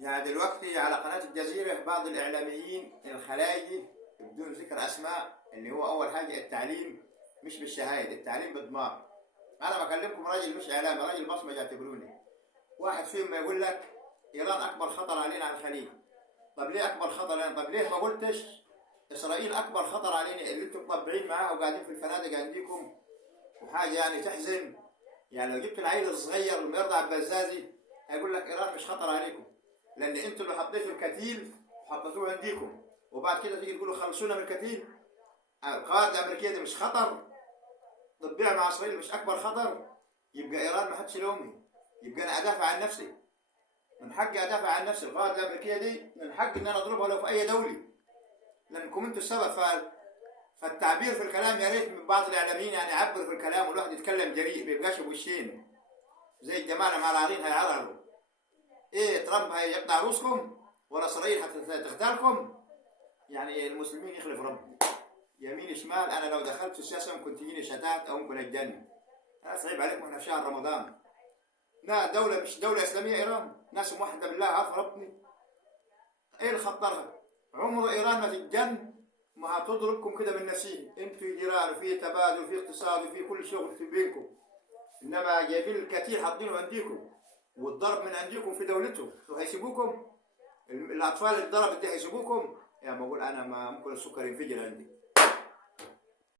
يعني دلوقتي على قناة الجزيرة بعض الإعلاميين الخلايجي بدون ذكر أسماء، اللي هو أول حاجة التعليم مش بالشهادة، التعليم بالضمار. أنا بكلمكم راجل مش إعلامي، راجل بصمة اعتبروني. واحد فيهم ما يقول لك إيران أكبر خطر علينا على الخليج. طب ليه أكبر خطر علينا؟ طب ليه ما قلتش إسرائيل أكبر خطر علينا اللي أنتم مطبعين معاه وقاعدين في الفنادق عندكم؟ وحاجة يعني تحزن. يعني لو جبت العيل الصغير اللي يرضع بزازي هيقول لك إيران مش خطر عليكم، لان انتوا اللي حطيتوا الكتيل وحطيتوه عندكم، وبعد كده تيجي تقولوا خلصونا من الكتيل. القواعد الامريكيه دي مش خطر؟ تطبيع مع اسرائيل مش اكبر خطر؟ يبقى ايران ما حدش يلومني، يبقى انا ادافع عن نفسي. من حقي ادافع عن نفسي. القواعد الامريكيه دي من حقي ان انا اضربها لو في اي دوله، لانكم انتوا السبب. فالتعبير في الكلام يا ريت من بعض الاعلاميين يعني يعبر في الكلام، والواحد يتكلم جريء ما يبقاش بوشين زي الجماعه مع العارين هيعرروا. ايه ترامب هيقطع روسكم ولا اسرائيل هتغتالكم؟ يعني المسلمين يخلف ربي يمين شمال. انا لو دخلت في السياسه ممكن تجيني شتات او ممكن اتجنن. انا صعيب عليكم احنا في شهر رمضان. لا دوله مش دوله اسلاميه ايران، ناس موحده بالله عارف ربي. ايه اللي خطرها؟ عمر ايران ما تتجن، ما هتضربكم كده من نسيم. انتوا جيران وفي تبادل وفي اقتصاد وفي كل شغل في بينكم، انما جايبين الكتير حاطينه عندكم والضرب من عندكم في دولتهم، هيسيبوكم؟ الاطفال اللي اتضربت دي هيسيبوكم؟ يعني بقول انا ما ممكن السكر ينفجر عندي.